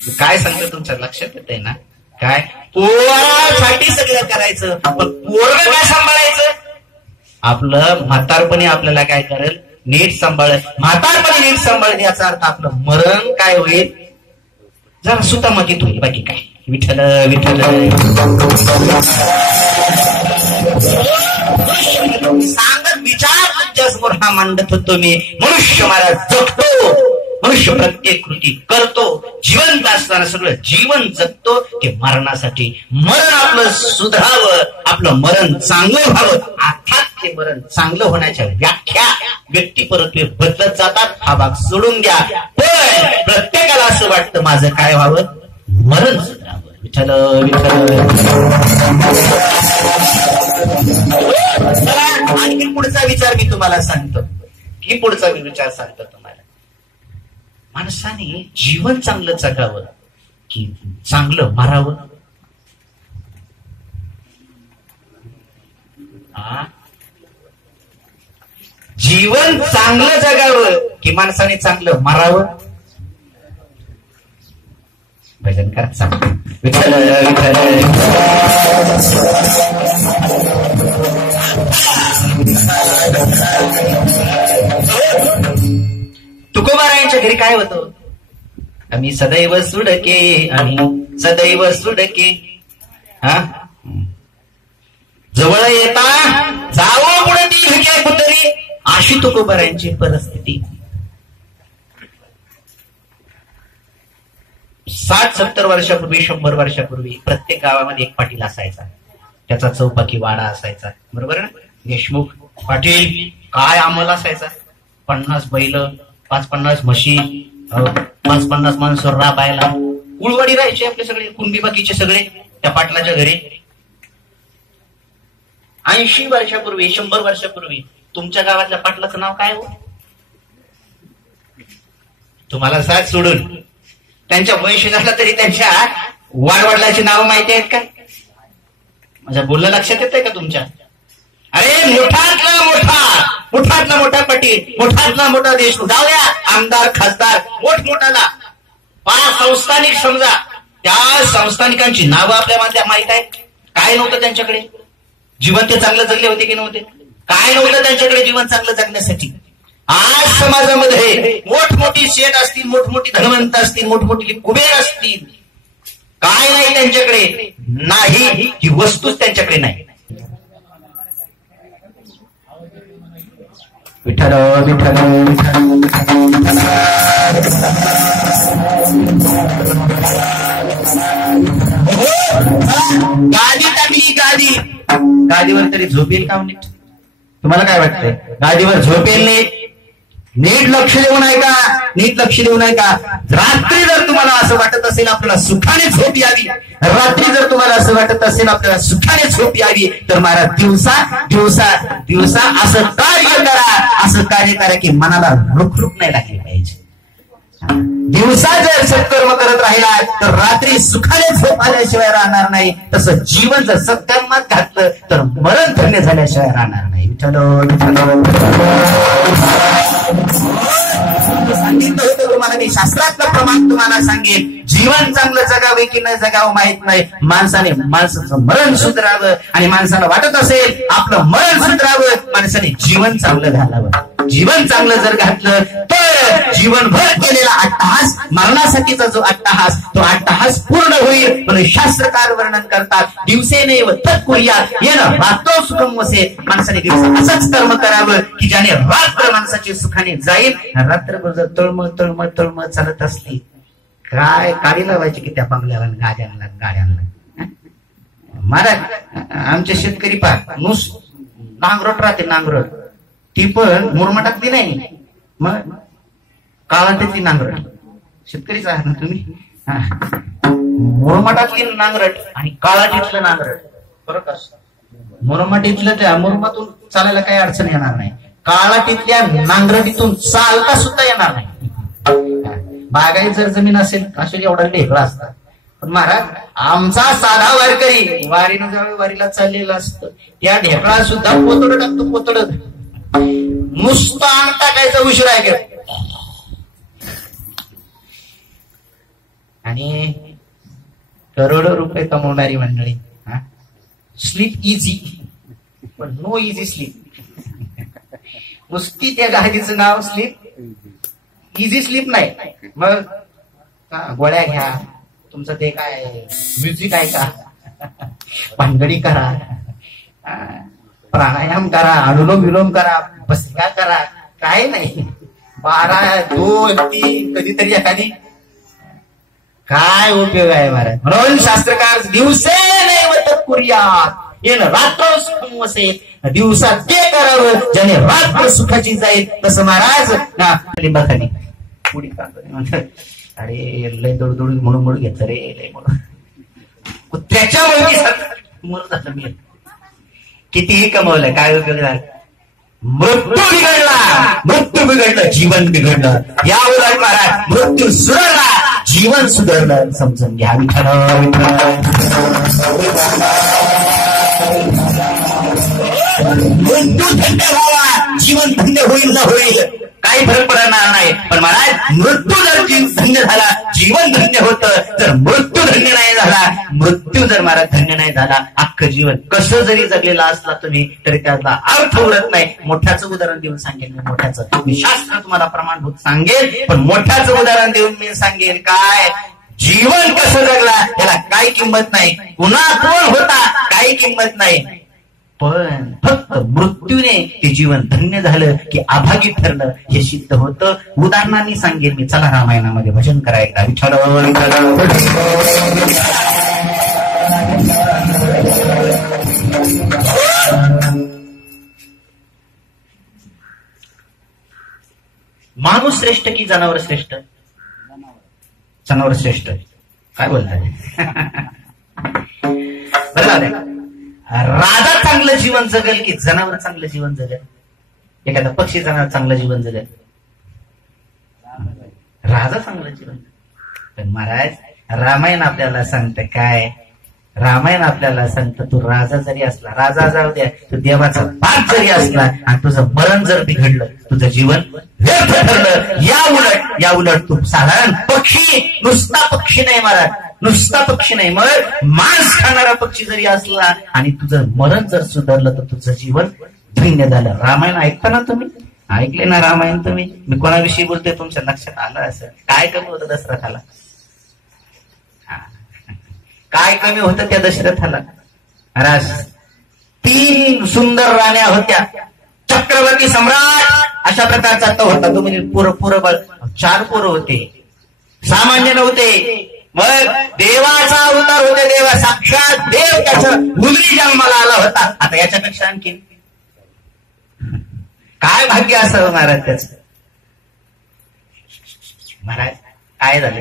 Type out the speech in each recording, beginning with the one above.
काय सांगतो तुमच्या लक्षात येत आहे ना? काय पोरासाठी सगळं करायचं, आपण पोरगं काय सांभाळायचं? आपलं म्हातारपणी आपल्याला काय करेल? नीट सांभाळ. म्हातारपणी नीट सांभाळ याचा अर्थ आपलं मरण काय होईल? जरा सुतामतीत होईल, बाकी काय. विठ्ठल विठ्ठल सांगत विचार तुमच्यासमोर हा मांडत होतो मी. मनुष्य मला जगतो, मनुष्य प्रत्येक कृती करतो, जिवंत असताना सगळं जीवन जगतो ते मरणासाठी. मरण आपलं सुधारावं, आपलं मरण चांगलं व्हावं. अर्थात ते मरण चांगलं होण्याच्या व्याख्या व्यक्ती परत्वे बदलत जातात, हा भाग सोडून द्या. पण प्रत्येकाला असं वाटतं माझं काय व्हावं? मरण सुधारावं. विठ्ठल विठ्ठल. आणखी पुढचा विचार मी तुम्हाला सांगतो, की पुढचा विचार सांगतो तुम्हाला. माणसाने जीवन चांगलं जगावं की चांगलं मारावं? जीवन चांगलं जगावं की माणसाने चांगलं मारावं? भजन करा, सांग. विठ्ठल विठ्ठल. तुकोबारायांच्या घरी काय होतं? आम्ही सदैव सुडके, आम्ही सदैव सुडके. जवळ येता जावं पुढे ती भिके कुतरी, अशी तुकोबारायांची परिस्थिती. 60-70 वर्षापूर्वी, 100 वर्षापूर्वी प्रत्येक गावामध्ये एक पाटील असायचा. त्याचा चौपाकी वाडा असायचा, बरोबर ना? देशमुख पाटील काय अंमल असायचा? 50 बैल, 5-50 म्हशी, 5-50 माणसं राबायला. उळवाडी राहायचे आपले सगळे कुणबी बाकीचे सगळे त्या पाटलाच्या घरी. 80 वर्षापूर्वी, 100 वर्षापूर्वी तुमच्या गावातल्या पाटलाचं नाव काय हो? तुम्हाला साथ सोडून त्यांच्या वयश झाला तरी त्यांच्या वाडवडिलाची नावं माहिती आहेत का? माझ्या बोलणं लक्षात येत आहे का तुमच्या? अरे मोठातला मोठा, मोठातला मोठा पाटील, मोठातला मोठा देशमुख, जाऊ द्या आमदार खासदार मोठमोठाला 5 संस्थानिक समजा, त्या संस्थानिकांची नावं आपल्या माहित आहेत? काय नव्हतं त्यांच्याकडे? जीवन ते चांगलं जगले होते की नव्हते? काय नव्हतं त्यांच्याकडे जीवन चांगलं जगण्यासाठी? आज समाजामध्ये मोठमोठी शेठ असतील, मोठमोठी धनवंत असतील, मोठमोठी कुबेर असतील, काय नाही त्यांच्याकडे? नाही, ही वस्तूच त्यांच्याकडे नाही. विठ्ठल विठ्ठल. गादी टाकली, गादी, गादीवर तरी झोपेल का नीट? तुम्हाला काय वाटतंय? गादीवर झोपेल नीट लक्ष देऊन ऐका, नीट लक्ष देऊन ऐका. रात्री जर तुम्हाला असं वाटत असेल आपल्याला सुखाने झोप यावी, रात्री जर तुम्हाला असं वाटत असेल आपल्याला सुखाने झोप यावी, तर मला दिवसा दिवसा दिवसा असं कार्य करा, असं कार्य करा की मनाला रुखरुख नाही लागली पाहिजे. दिवसा जर सत्कर्म करत राहिला तर रात्री सुखाने झोप आल्याशिवाय राहणार नाही. तसं जीवन जर सत्कर्मात घातलं तर मरण धन्य झाल्याशिवाय राहणार नाही. सांगितलं होतं तुम्हाला, मी शास्त्रातलं प्रमाण तुम्हाला सांगेन. जीवन चांगलं जगावे की न जगावं माहित नाही. माणसाचं मरण सुधारावं, आणि माणसाला वाटत असेल आपलं मरण सुधारावं, माणसाने जीवन चांगलं घालावं. जीवन चांगलं जर घातलं तर जीवनभर केलेला अट्टहास, मरणासाठीचा जो अट्टहास, तो अट्टहास पूर्ण होईल. पण शास्त्रकार वर्णन करतात, दिवसेनैव तत्कुर्यात् येन रात्रौ सुखं वसेत्. माणसाने दिवसा असंच कर्म करावं की ज्याने रात्र माणसाची सुखाने जाईल. रात्रभर जर तळमळ तळमळ तळमळ चालत असली, काय काळी लावायची की त्या बंगल्याला गाड्यांना. महाराज आमचे शेतकरी पार नुस नांगरट राहते, नांगरट ती पण मुरमाटातली नाही, मग काळातली नांगरट. शेतकरीच आहात ना तुम्ही? मुरमाटातली नांगरट आणि काळाटीतलं नांगरट फरक असतो. मुरमाटीतलं त्या मुरमातून चालायला काही अडचण येणार नाही, काळाटीतल्या नांगरटीतून चालता सुद्धा येणार नाही. बागायत जर जमीन असेल असे एवढा ढेकळा असतात. पण महाराज आमचा साधा वारकरी वारीनं ज्यावेळी वारीला चाललेला असतं, त्या ढेकळा सुद्धा पोतड टाकतो, पोतड नुसतं अंग टाकायचा उशीर आहे का? आणि करोडो रुपये कमवणारी मंडळी. स्लीप इझी, पण नो इझी स्लीप. नुसती त्या गाडीचं नाव स्लीप, इझी स्लीप नाही. मग गोळ्या घ्या, तुमचं ते काय म्युझिक ऐका, भानगडी करा, प्राणायाम करा, अनुलोम विलोम करा, बसका करा, काय नाही. 12, 2, 3 कधीतरी एखादी, काय उपयोग आहे महाराज. म्हणून शास्त्रकार दिवसे नैव तत्कुर्यात् येन रात्र सुखं वसेत. दिवसात ते करावं ज्याने रात्र सुखाची जाईल. तसं महाराज लिंबाखाली पुढी म्हणतात, अरे लय दडदड म्हणून घेतलं रे, लय म्हणून कुत्र्याच्या म्हणून झालं. मी कितीही कमवलं, काय उपयोग झाला. मृत्यू बिघडला, मृत्यू बिघडलं, जीवन बिघडलं. या उलट महाराज मृत्यू सुधारला, जीवन सुधारलं. समजून घ्या. मृत्यू धन्य व्हावा, जीवन धन्य होईल न होईल काही फरक पडणार नाही. पण महाराज मृत्यू जर धन्य झाला, जीवन धन्य होतं. जर मृत्यू धन्य नाही झाला, मृत्यू जर महाराज धन्य नाही झाला, अख्खं जीवन कसं जरी जगलेला असला तुम्ही तरी त्याचा अर्थ उरत नाही. मोठ्याचं उदाहरण देऊन सांगेल मी. मोठ्याचं मी शास्त्र तुम्हाला प्रमाणभूत सांगेल, पण मोठ्याचं उदाहरण देऊन मी सांगेल काय जीवन कसं जगला त्याला काही किंमत नाही. पुन्हा कोण होता काही किंमत नाही. पण फक्त मृत्यूने ते जीवन धन्य झालं की अभागी ठरलं हे सिद्ध होतं. उदाहरणांनी सांगेल मी. चला रामायणामध्ये भजन करायला. विठ्ठल माणूस श्रेष्ठ की जनावर श्रेष्ठ? जनावर श्रेष्ठ. काय बोलताय? बरोबर. राजा चांगलं जीवन जगेल की जनावर चांगलं जीवन जगेल? एखादा पक्षी जनावर चांगलं जीवन जगेल? राजा चांगलं जीवन. पण महाराज रामायण आपल्याला सांगतं काय? रामायण आपल्याला सांगतं तू राजा जरी असला, राजा जाऊ द्या, तू देवाचा बाप जरी असला आणि तुझं मरण जर बिघडलं, तुझं जीवन व्यर्थ ठरलं. या उलट तू साधारण पक्षी, नुसता पक्षी नाही महाराज, नुसता पक्षी नाही, मग मांस खाणारा पक्षी जरी असला आणि तुझं मरण जर सुधारलं तर तुझं जीवन धन्य झालं. रामायण ऐकता ना तुम्ही? ऐकले ना रामायण तुम्ही? मी कोणाविषयी बोलतोय तुमच्या लक्षात आलं असेल. काय कमी होतं दशरथाला? काय कमी होतं त्या दशरथाला? महाराज 3 सुंदर राण्या होत्या, चक्रवर्ती सम्राट अशा प्रकारचा तो होता. तो म्हणजे पुरबळ 4 पोरं होते, सामान्य नव्हते. मग देवाचा अवतार होते, देवा साक्षात देव त्याच्या मुली जन्माला आला होता. आता याच्यापेक्षा आणखी काय भाग्य असावं महाराज त्याच. महाराज काय झालं?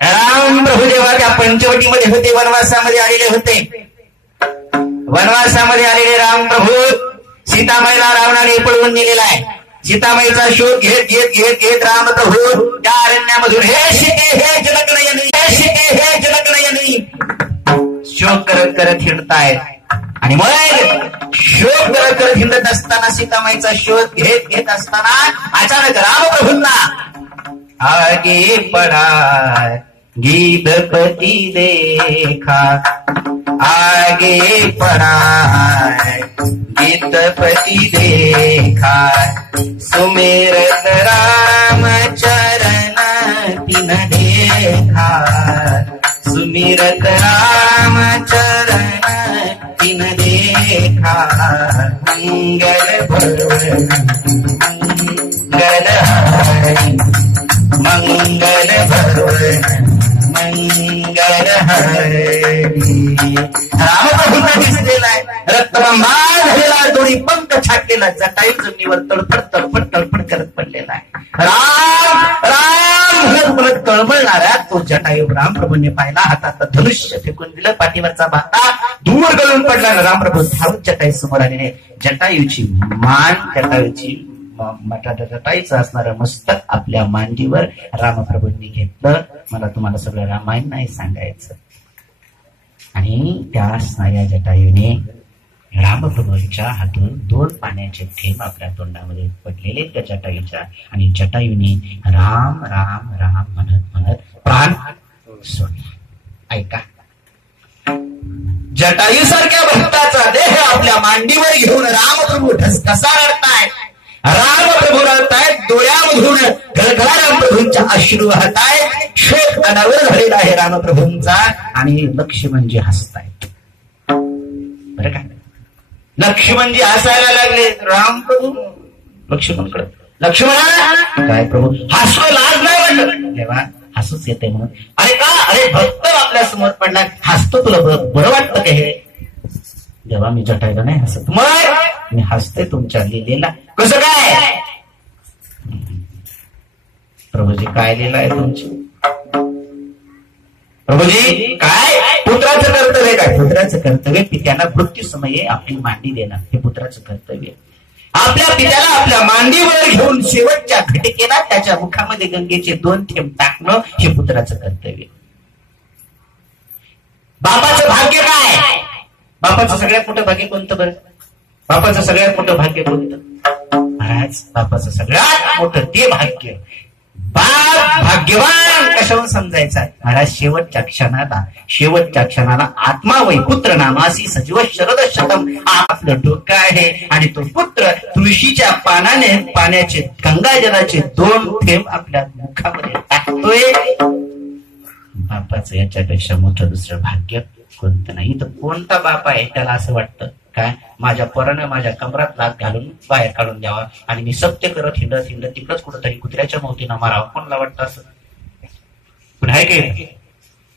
राम प्रभू जेव्हा त्या पंचवटीमध्ये होते, वनवासामध्ये आलेले होते, वनवासामध्ये आलेले राम प्रभू सीतामाईला रावणाने पळवून नेलेला आहे. सीतामाईचा शोध घेत राम प्रभू त्या अरण्यामधून हे सीते हे जनकनयनी, हे सीते हे जनकनयनी शोक करत हिंडतायत. आणि मग शोक करत हिंडत असताना, सीतामाईचा शोध घेत असताना अचानक रामप्रभूंना आगे पडा गीतपती देखा, आगे पडा गीतपती देखा, सुमेरत राम चरण तिन देखा, सुमिरत राम चरण तिन देखा, मंगल भवन मंगल हरि, मंगल भवन मंगल हरि. रामप्रभूंना दिसलेला आहे, रक्तबंबाळ झालेला, दोन्ही पंख छाटलेला, जटायू जमिनीवर तडफड करत पडलेला आहे. राम राम म्हणत तळमळणारा तो जटायू रामप्रभूंनी पाहिला. हातात धनुष्य फेकून दिलं, पाठीवरचा भाता दूर गळून पडला. रामप्रभू धावून जटायू समोर आलेले. जटायूची मान, जटायूचं असणारं मस्तक आपल्या मांडीवर रामप्रभूंनी घेतलं. मला तुम्हाला सगळं रामायण नाही सांगायचं. आणि त्या स्नाया जटायूने रामप्रभूंच्या हातून 2 पाण्याचे थेंब आपल्या तोंडामध्ये पडलेले त्या जटायूच्या, आणि जटायूने राम राम राम म्हणत म्हणत प्राण सोडला. ऐका, जटायू सारख्या भक्ताचा देह आपल्या मांडीवर घेऊन रामप्रभू कसा रडताय, रामप्रभू रडतायत, डोळ्यामधून रामप्रभूंच्या अश्रू वाहतायत, शोक अनावर झालेला आहे रामप्रभूंचा, आणि लक्ष्मणजी हसतायत. बरं का, लक्ष्मणजी हसायला लागले. रामप्रभू लक्ष्मणकडे, लक्ष्मणा काय प्रभू, हसू लाज नाही वाटत? तेव्हा हसूच येते म्हणून. अरे का, अरे भक्त आपल्या समोर पडला, हसतो तुला बरं वाटतं का हे? जेव्हा मी जटायला नाही हसत, मग मी हसते तुमच्या लिलेला. कसं काय प्रभूजी, काय लिहिलं आहे तुमची? प्रभूजी काय? पुत्राचं कर्तव्य काय? पुत्राचं कर्तव्य पित्याला मृत्यू समये आपली मांडी देणं, हे पुत्राचं कर्तव्य. आपल्या पित्याला आपल्या मांडीवर घेऊन शेवटच्या घटकेला त्याच्या मुखामध्ये गंगेचे 2 थेंब टाकणं, हे पुत्राचं कर्तव्य. बापाचं भाग्य काय? बापाचं सगळ्यात मोठं भाग्य कोणतं बरं? बापाचं सगळ्यात मोठं भाग्य कोणतं महाराज? बापाचं सगळ्यात मोठं ते भाग्य, बाप भाग्यवान कशावर समजायचा महाराज? शेवटच्या क्षणाला आत्मा वै पुत्र नामासी सजीव शरद शतम, आपलं डोकं आहे, आणि तो पुत्र तुळशीच्या पानाने पाण्याचे गंगाजलाचे 2 थेंब आपल्या मुखामध्ये टाकतोय. बापाचं याच्यापेक्षा मोठं दुसरं भाग्य कोणतं नाही. तर कोणता बाप आहे त्याला असं वाटतं काय, माझ्या पोरानं माझ्या कमरात लात घालून बाहेर काढून द्यावा, आणि मी सत्य करत हिंडत तिकडच कुठंतरी कुत्र्याच्या मोतीनं मारावं? कोणाला वाटतं असं? पण आहे काही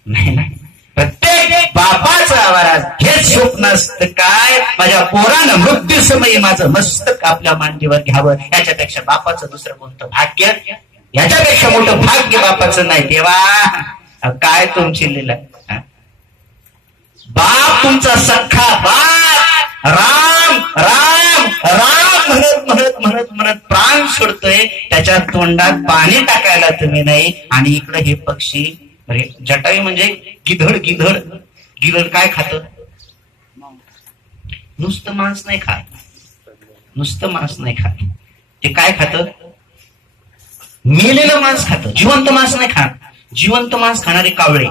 नाही. प्रत्येक बापाचं आवाज हेच स्वप्न असतं काय, माझ्या पोरानं मृत्यू समयी माझं मस्तक आपल्या मांडीवर घ्यावं. याच्यापेक्षा बापाचं दुसरं कोणतं भाग्य, याच्यापेक्षा मोठं भाग्य बापाचं नाही. तेव्हा काय तुमची लीला? बाप तुमचा सख्खा बाप राम राम राम म्हणत म्हणत म्हणत म्हणत प्राण सोडतोय, त्याच्या तोंडात पाणी टाकायला तुम्ही नाही. आणि इकडे हे पक्षी, जटायू म्हणजे गिधड काय खात? नुसतं मांस नाही खात, ते काय खात? मेलेलं मांस खात, जिवंत मांस नाही खात. जिवंत मांस खाणारे कावळे,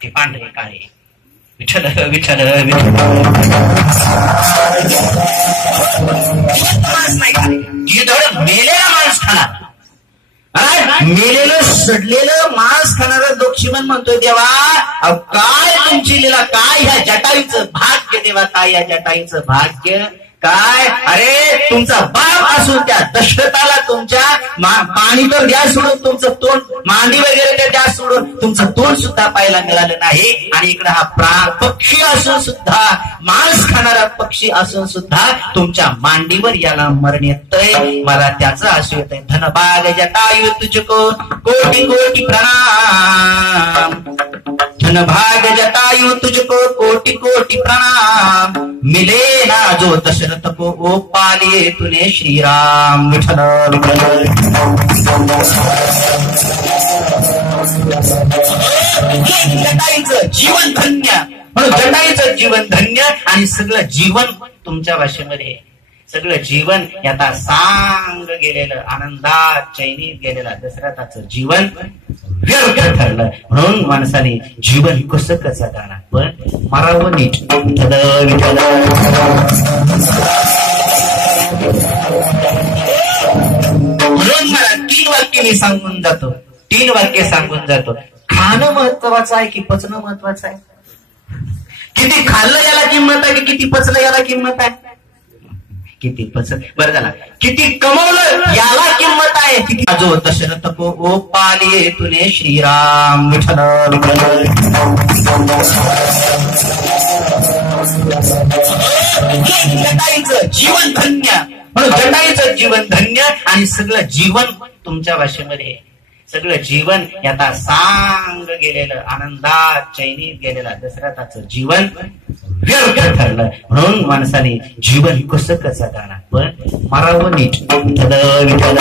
ते पांढरे काळे. विठ्ठल विठ्ठल विठ्ठल. गिधड मेलेला मांस खाणार, मेलेलं सडलेलं मांस खाणारा लक्ष्मण म्हणतोय देवा काय तुमची लीला, काय ह्या जटायूचं भाग्य देवा, काय या जटायूचं भाग्य काय? अरे तुमचा बाप असून त्या दशरथाला तुमच्या पाणी तर द्या सोडून, तुमचं तोंड मांडी वगैरे ते द्या सोडून तुमचं तोंड सुद्धा पाहायला मिळालं नाही. आणि इकडे हा पक्षी असून सुद्धा, मांस खाणारा पक्षी असून सुद्धा तुमच्या मांडीवर याला मरण येतंय. मला त्याचं असू येतंय. धनभाग जटायू तुझको कोटी कोटी प्रणाम, धनभाग जटायू तुझको कोटी कोटी प्रणाम, मिले ना जो दशरथ को ओ पालिये तूने श्रीराम. विठ्ठल विठ्ठल. जटायूचं जीवन धन्य, म्हणून जटायूचं जीवन धन्य. आणि सगळं जीवन तुमच्या भाषेमध्ये, सगळं जीवन याता सांग गेलेलं, आनंदात चैनीत गेलेलं दशरथाचं जीवन व्यर्थ ठरलं. म्हणून माणसाने जीवन कसं जगाना, पण मारावं नीट. विठ्ठल विठ्ठल. म्हणून मला 3 वाक्य मी सांगून जातो, 3 वाक्य सांगून जातो. खाणं महत्वाचं आहे की पचणं महत्वाचं आहे? किती खाल्लं याला किंमत आहे की किती पचलं याला किंमत आहे? किती पचल बरं झाला, किती कमवलं याला किंमत आहे. किती जो दशरथ को ओ पालिये तूने श्रीराम. विठ्ठल विठ्ठल. जटायूचं जीवन धन्य, म्हणून जटायूचं जीवन धन्य. आणि सगळं जीवन तुमच्या भाषेमध्ये, सगळं जीवन याता सांग गेलेलं, आनंदात चैनीत गेलेलं दशरथाचं जीवन व्यर्थ ठरलं. म्हणून माणसाने जीवन कसं जगाना, पण मारावं नीट. विठ्ठल विठ्ठल.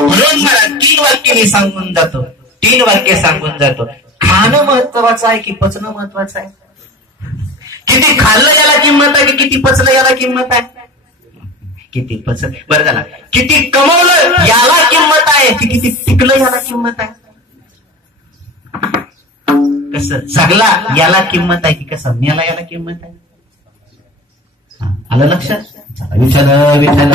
म्हणून मला 3 वाक्य मी सांगून जातो, 3 वाक्य सांगून जातो. खाणं महत्वाचं आहे की पचणं महत्वाचं आहे? किती खाल्लं याला किंमत आहे की किती पचलं याला किंमत आहे? किती पचलं बरं झालं. किती कमवलं याला किंमत आहे की किती टिकलं याला किंमत आहे? कसं जगला याला किंमत आहे की कसं मेला याला किंमत आहे? आलं लक्षात? विठ्ठल विठ्ठल.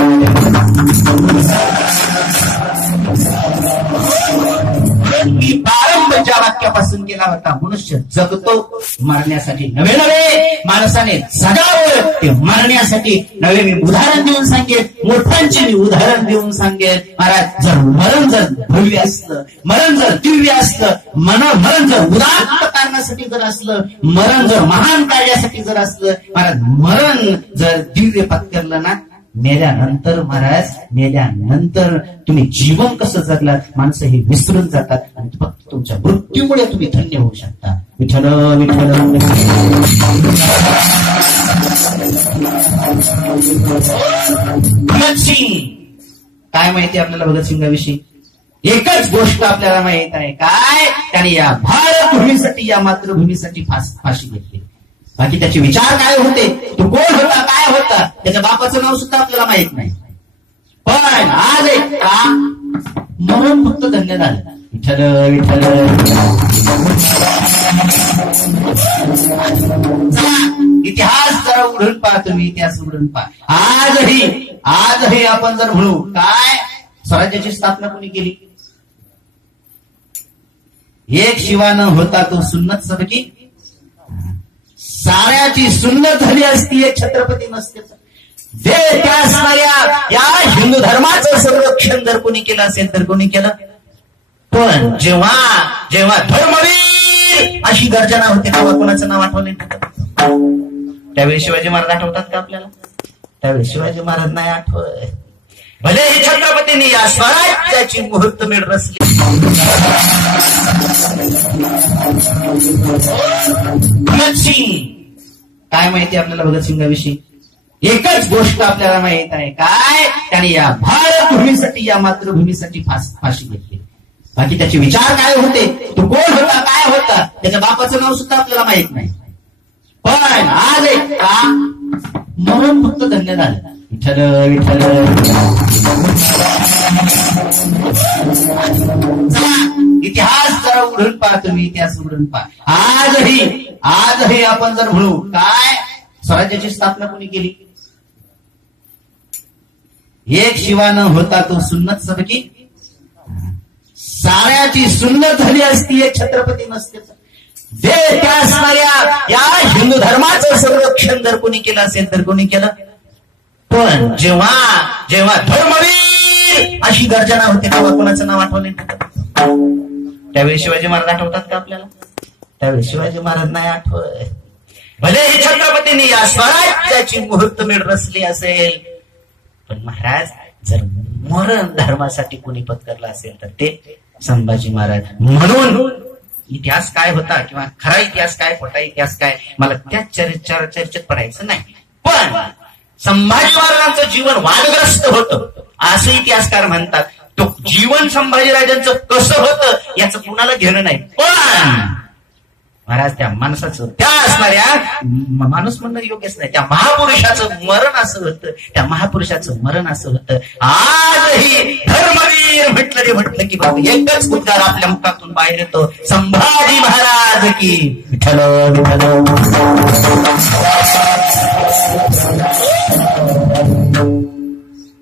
मी प्रारंभ ज्या वाक्यापासून केला होता, मनुष्य जगतो मरण्यासाठी नवे नवे माणसाने जगावं ते मरण्यासाठी नवे. मी उदाहरण देऊन सांगेन, मोठ्यांचे मी उदाहरण देऊन सांगेन. महाराज जर मरण जर भव्य असलं, मरण जर दिव्य असलं, मरण जर उदात्त कारणासाठी जर असलं, मरण जर महान कार्यासाठी जर असलं, महाराज मरण जर दिव्य पत्करलं ना, मेल्यानंतर महाराज मेल्यानंतर तुम्ही जीवन कसं जगलात माणसं हे विसरून जातात आणि फक्त तुमच्या मृत्यूमुळे तुम्ही धन्य होऊ शकता. विठ्ठल विठ्ठल. भगतसिंग, काय माहिती आपल्याला भगतसिंगाविषयी? एकच गोष्ट आपल्याला माहित आहे, काय त्याने या भारतभूमीसाठी या मातृभूमीसाठी फाशी घेतली. बाकी त्याचे विचार काय होते, तो कोण होता, काय होता, त्याच्या बापाचं नाव सुद्धा आपल्याला माहित नाही. पण आज एक का मरण फक्त धन्य झालं. विठ्ठल विठ्ठल. इतिहास जरा उघडून पहा तुम्ही, इतिहास उघडून पहा. आजही आपण जर म्हणू काय स्वराज्याची स्थापना कोणी केली? एक शिवा न होता तो सुन्नत सबकी. साऱ्याची सुन्नत झाली असती एक छत्रपती नसते. त्या असणाऱ्या या हिंदू धर्माचं संरक्षण जर कोणी केलं असेल तर कोणी केलं. पण जेव्हा धर्मवीर अशी गर्जना होती तेव्हा कोणाचं नाव आठवलं? त्यावेळी शिवाजी महाराज आठवतात का आपल्याला? त्यावेळी शिवाजी महाराज नाही आठवत. भले हे छत्रपतींनी या स्वराज्याची मुहूर्तमेढ रचली. भगतसिंग, काय माहिती आपल्याला भगतसिंगाविषयी? एकच गोष्ट आपल्याला माहित आहे, काय त्याने या भारतभूमीसाठी या मातृभूमीसाठी फाशी घेतली. बाकी त्याचे विचार काय होते, तो कोण होता, काय होता, त्याच्या बापाचं नाव सुद्धा आपल्याला माहित नाही. पण आज एक का मरण फक्त धन्य झालं. विठ्ठल विठ्ठल. इतिहास जरा उघडून पहा तुम्ही, इतिहास उघडून पहा. आजही आपण जर म्हणू काय स्वराज्याची स्थापना कोणी केली? एक शिवा न होता तो सुन्नत सबकी. साऱ्याची सुन्नत झाली असती एक छत्रपती नसते. त्या असणाऱ्या या हिंदू धर्माचं संरक्षण जर कोणी केलं असेल तर कोणी केलं. पण जेव्हा धर्मवीर अशी गर्जना होते तेव्हा कोणाचं नाव आठवलं? त्यावेळी शिवाजी महाराज आठवतात का आपल्याला? त्यावेळी शिवाजी महाराज नाही आठवत. भले हे छत्रपतींनी या स्वराज्याची मुहूर्तमेढ रचली असेल, पण महाराज जर मरण धर्मासाठी कोणी पत्करला असेल तर ते संभाजी महाराज. म्हणून इतिहास काय होता किंवा खरा इतिहास काय, खोटा इतिहास काय, मला त्या चर्चेत पडायचं नाही. पण संभाजी महाराजांचं जीवन वादग्रस्त होतं असं इतिहासकार म्हणतात. तो जीवन संभाजीराजांचं कसं होतं याचं कुणाला घेणं नाही. पण महाराज त्या माणसाचं, त्या असणाऱ्या माणूस म्हणणं योग्यच नाही, त्या महापुरुषाचं मरण असं होतं, त्या महापुरुषाचं मरण असं होतं. आजही धर्मवीर म्हटलं की बाबा एकच उद्गार आपल्या मुखातून बाहेर येतो, संभाजी महाराज की. विठ्ठल विठ्ठल.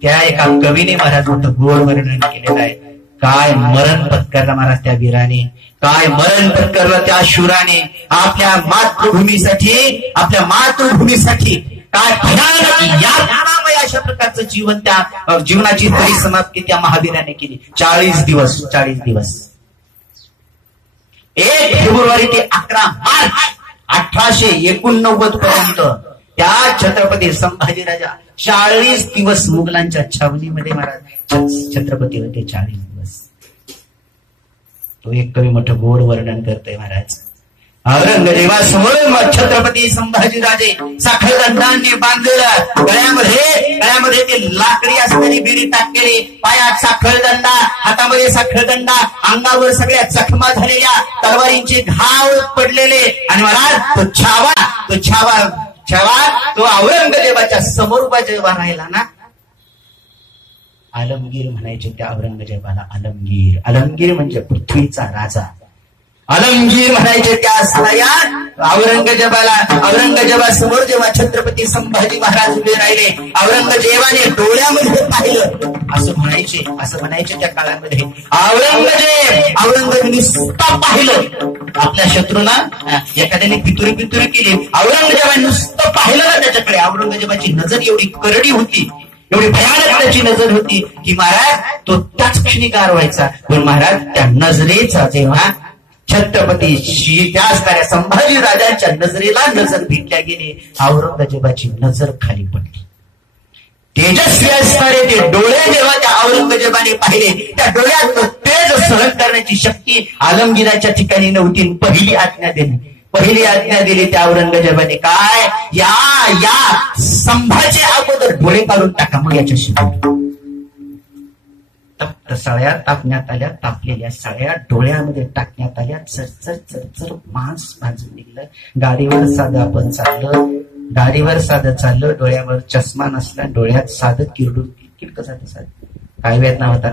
त्या एका कवीने महाराज मोठं गोड वर्णन केलेलं आहे. काय मरण पत्करलं महाराज त्या वीराने, काय मरण पत्करलं त्या शूराने आपल्या मातृभूमीसाठी. काय भयानक यातनामय अशा प्रकारचं जीवन, त्या जीवनाची परिसमाप्ती त्या महावीराने केली. 40 दिवस 1 फेब्रुवारी ते 11 मार्च 1889 पर्यंत त्या छत्रपती संभाजीराजा 40 दिवस मुघलांच्या छावणीमध्ये महाराज छत्रपती होते. 40 दिवस. तो एक कवी मोठं गोड वर्णन करतोय महाराज. औरंगजेबासमोर छत्रपती संभाजीराजे साखळदंडांनी बांधलेलं, गळ्यामध्ये ते लाकडी असलेली बिरी टाकलेली, पायात साखळदंडा, हातामध्ये साखळदंडा, अंगावर सगळ्या जखमा झालेल्या, तलवारींचे घाव पडलेले, आणि मला तो छावा तो औरंगजेबाच्या समोर जेव्हा राहिला ना, आलमगीर म्हणायचे त्या औरंगजेबाला. आलमगीर म्हणजे पृथ्वीचा राजा. आलमगीर म्हणायचे त्या सलयात औरंगजेबाला. औरंगजेबासमोर जेव्हा छत्रपती संभाजी महाराज उभे राहिले, औरंगजेबाने डोळ्यामध्ये पाहिलं, असं म्हणायचे त्या काळामध्ये. औरंगजेब नुसतं पाहिलं, आपल्या शत्रूंना एखाद्याने पितुरी केली, औरंगजेबाने नुसतं पाहिलं ना त्याच्याकडे. औरंगजेबाची नजर एवढी करडी होती, एवढी भयानक त्याची नजर होती की महाराज तो त्याच क्षणी गार व्हायचा. पण महाराज त्या नजरेचा जेव्हा छत्रपती त्या असणाऱ्या संभाजी राजांच्या नजरेला नजर भेटल्या गेली, औरंगजेबाची नजर खाली पडली. तेजस्वी असणारे ते डोळे जेव्हा त्या औरंगजेबाने पाहिले, त्या डोळ्यात तेज सहन करण्याची शक्ती आलमगीराच्या ठिकाणी नव्हती. पहिली आज्ञा दिली त्या औरंगजेबाने, काय, या संभाचे अगोदर डोळे काढून टाका, मग याच्याशी तप्त सळ्या टाकण्यात आल्या, तापलेल्या सळ्या डोळ्यामध्ये टाकण्यात आल्या. चरचर मांस भाजून निघलं. गाडीवर साधं चाललं, डोळ्यावर चष्मा नसला, डोळ्यात साधं किडक जातं. काय वेदना होता,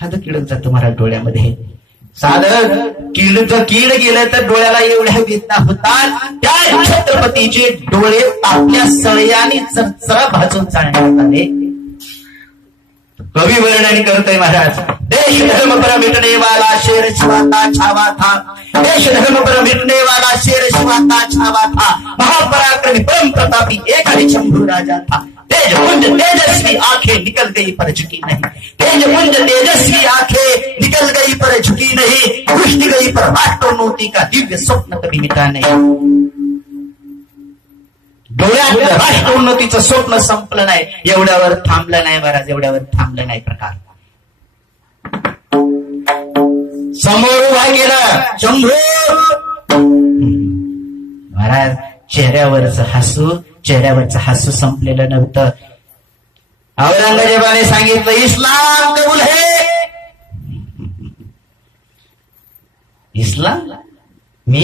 साधं किडक जातं महाराज डोळ्यामध्ये. साधं कीड गेलं तर डोळ्याला एवढ्या वेदना होतात. त्या छत्रपतीचे डोळे तापल्या सळ्याने चरचरा भाजून चालण्यात आले. कवी वर्णन करतोय महाराज. देश धर्म पर मिटने वाला शेर शिवाता छावा था, देश धर्म पर मिटने वाला शेर शिवाता छावा था, महापराक्रमी परम प्रतापी एक हरि शंभू राजा था. तेजपुंज तेजस्वी आंखें निकल गई पर झुकी नहीं, तेजपुंज तेजस्वी आंखें निकल गई पर झुकी नहीं, दृष्टि गई पर राष्ट्रोन्नति का दिव्य स्वप्न कभी मिटा नहीं. डोळ्यात राष्ट्रोन्नतीचं स्वप्न संपलं नाही, एवढ्यावर थांबलं नाही महाराज, एवढ्यावर थांबलं नाही. प्रकार समोर उभा केला शंभू महाराज. चेहऱ्यावरचं हसू संपलेलं नव्हतं. औरंगजेबाने सांगितलं, इस्लाम कबूल है. इस्लाम? मी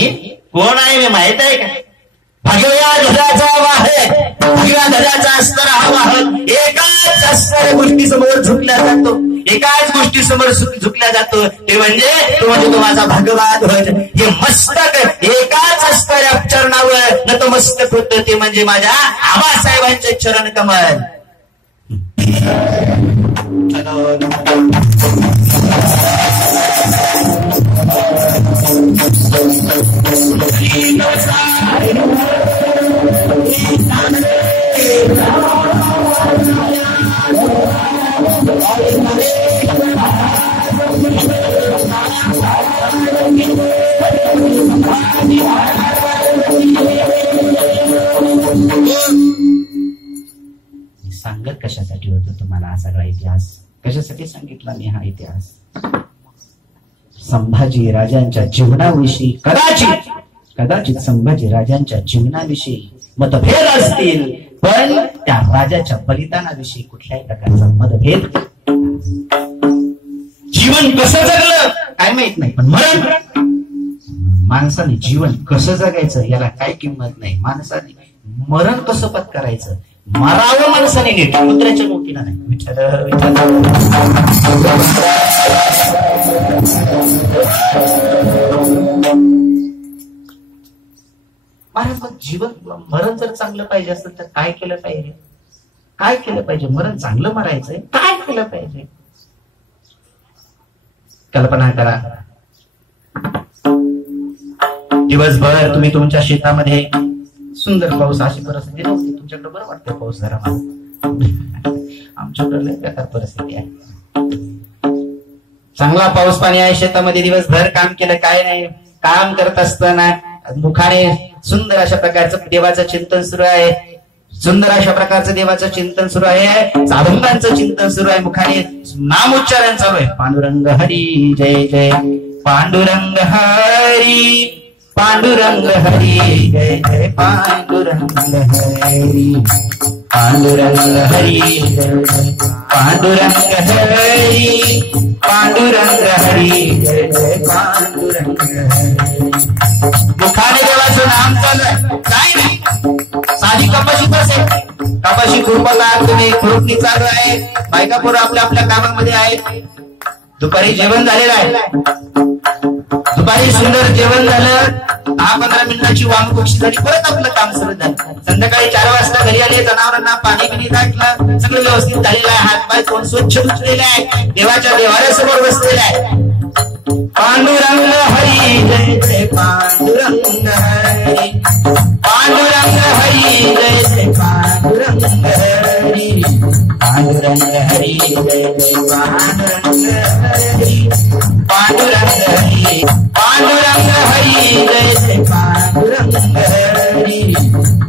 कोण आहे मी माहित आहे का? भगव्या ध्वजाचा वाहक, भगव्या ध्वजाचा अस्तर हा वाहक. एकाच अस्तर गोष्टी समोर झुकल्या जातो, एकाच गोष्टी समोर झुकल्या जातो, ते म्हणजे तो माझा भगवा ध्वज. हे मस्तक एकाच अस्तर चरणावर नतमस्तक होतं, ते म्हणजे माझ्या आबासाहेबांचे चरण कमल. सांगत कशासाठी होतं तुम्हाला हा सगळा इतिहास? कशासाठी सांगितला मी हा इतिहास? संभाजी राजांच्या जीवनाविषयी कदाचित संभाजी राजांच्या जीवनाविषयी मतभेद असतील, पण त्या राजाच्या बलिदानाविषयी कुठल्याही प्रकारचा मतभेद. जीवन कसं जगलं काय माहित नाही, पण माणसाने जीवन कसं जगायचं याला काय किंमत नाही. माणसाने मरण कसं पत्करायचं, मारावं माणसाने नीट, कुत्र्याच्या नोटीला नाही. महाराज, मग जीवन मरण जर चांगलं पाहिजे असेल तर काय केलं पाहिजे? मरण चांगलं मरायचंय, काय केलं पाहिजे? कल्पना करा. दिवसभर तुम्ही तुमच्या शेतामध्ये, सुंदर पाऊस, अशी परिस्थिती नव्हती तुमच्याकडे. बरं वाटतं पाऊस जरा, आमच्याकडे लय बेकार परिस्थिती आहे. चांगला पाऊस पाणी आहे, शेतामध्ये दिवसभर काम केलं, काय नाही. काम करत असताना मुखाने सुंदर अशा प्रकारचं देवाचं चिंतन सुरू आहे, अभंगांचं चिंतन सुरू आहे, मुखाने नामोच्चारण चालू आहे. पांडुरंग हरी जय जय, पांडुरंग हरी पांडुरंग हरी जय जय पांडुरंग हरी, पांडुरंग हरी जय जय पांडुरंग हरी, पांडुरंग हरी जय जय पांडुरंग हरी. मुखाने देवाचं नाम चालू काय नाही, साधी कपाशी बसेल, कपाशी खुरपला तुम्ही, खुरपणी चालू आहे, बायका पोरं आपल्या आपल्या कामामध्ये आहेत. दुपारी जेवण झालेलं आहे, दुपारी सुंदर जेवण झालं, 10-15 मिनिटाची वामकुक्षी झाली, परत आपलं काम सुरू झालं. संध्याकाळी 4 वाजता घरी आले, जनावरांना पाणी बिणी टाकलं, सगळं व्यवस्थित झालेलं आहे, हातपाय तोंड स्वच्छ धुतलेलं आहे, देवाच्या देवाऱ्यासमोर बसलेलं आहे. पांडुरंग हरी जय जय पांडुरंग हरी, पांडुरंग हरी जय जय पांडुरंग हरी, पांडुरंग हरी जय जय पांडुरंग हरी, पांडुरंग हरी, पांडुरंग हरी जय जय पांडुरंग हरी,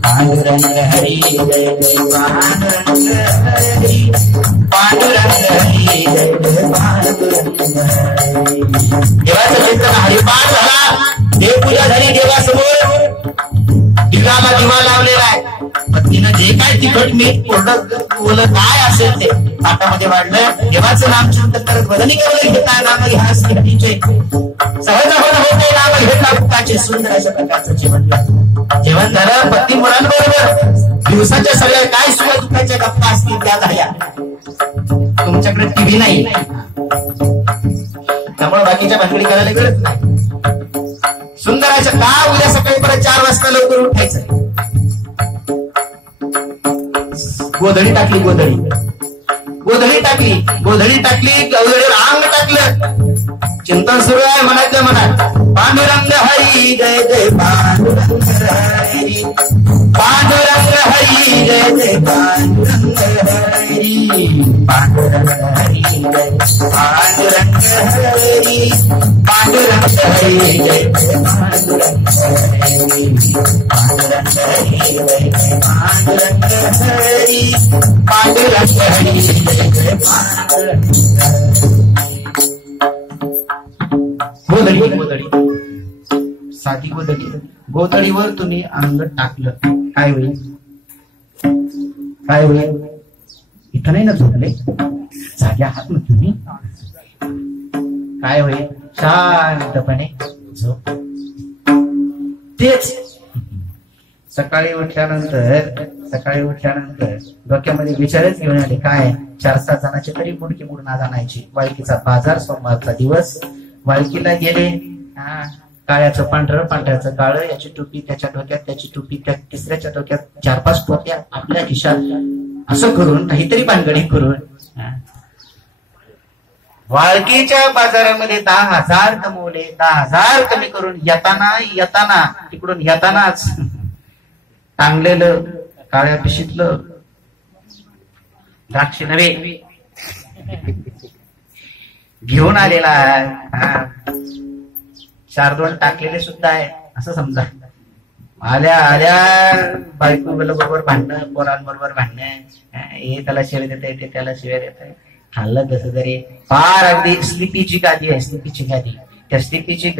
पांडुरंग हरी जय जय पांडुरंग हरी, पांडुरंग हरी जय जय पांडुरंग हरी. देवाचं चिंतन हरिपाठ झाला, देवपूजा झाली, देवासमोर दिव्याला दिवा लावलेला आहे. पत्नीनं जे काय तिखट मीठ कोरडं काय असेल ते ताटामध्ये वाढलं, देवाचं नाम चिंतन करत वदनी केवळ घेता नाम घ्या स्त्रीचे सहज होते, नाम घेतला पुताचे, सुंदर अशा प्रकारचं जेवण झालं. जेवण झालं, पत्नी मुलांबरोबर दिवसाच्या सगळ्या काय सुख दुःखाच्या गप्पा असतील त्या झाल्या. तुमच्याकडे टीव्ही नाही त्यामुळे बाकीच्या भानगडी करायला वेळच नाही. सुंदर अशा का उद्या सकाळी परत 4 वाजता लवकर उठायचं. गोधडी टाकली, गोधडी टाकली, गोधडीवर अंग टाकलं, चिंतन सुरू आहे मनातल्या मनात. पांडुरंग हरी जय जय पांडुरंग हरी, पांडुरंग हरी जय जय पांडुरंग हरी, पांडुरंग हरी जय पांडुरंग हरी, पांडुरंग हरी जय जय पांडुरंग हरी, पांडुरंग हरी जय जय पांडुरंग हरी, पांडुरंग हरी जय जय पांडुरंग हरी. गोधडी साधी गोधडीवर तुम्ही अंग टाकलं, काय होईल? काय होईल? इथं नाही ना झोपले, जाग्या आहात ना तुम्ही, काय होईल? शांतपणे झोप. तेच सकाळी उठल्यानंतर डोक्यामध्ये विचारच घेऊन आले, काय 4-7 जणांचे तरी मुडकी मुडना जाणायची. वाळकीचा बाजार, सोमवारचा दिवस, वाळकीला गेले, काळ्याचं पांढरं, पांढऱ्याचं काळं, याची टोपी त्याच्या डोक्यात, त्याची टोपी त्या तिसऱ्याच्या डोक्यात, 4-5 टोप्या आपल्या खिशात, असं करून काहीतरी भानगडी करून वाळकीच्या बाजारामध्ये 10,000 कमवले. 10,000 कमी करून येताना तिकडून येतानाच टांगलेलं काळ्या पिशीतलं द्राक्ष नव्हे घेऊन आलेला आहे. 4-2 टाकलेले सुद्धा आहे असं समजा. आल्या बायको बरोबर भांडणं, पोरांबरोबर भांडणं, हे त्याला शिव्या देता येते, त्याला शिव्या देता येते. खाल्लं कसं तरी फार अगदी स्लिपीची गादी आहे, स्लिपीची गादी. त्या स्लिपीची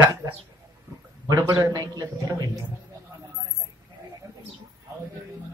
बडबड नाही केलं तर त्याला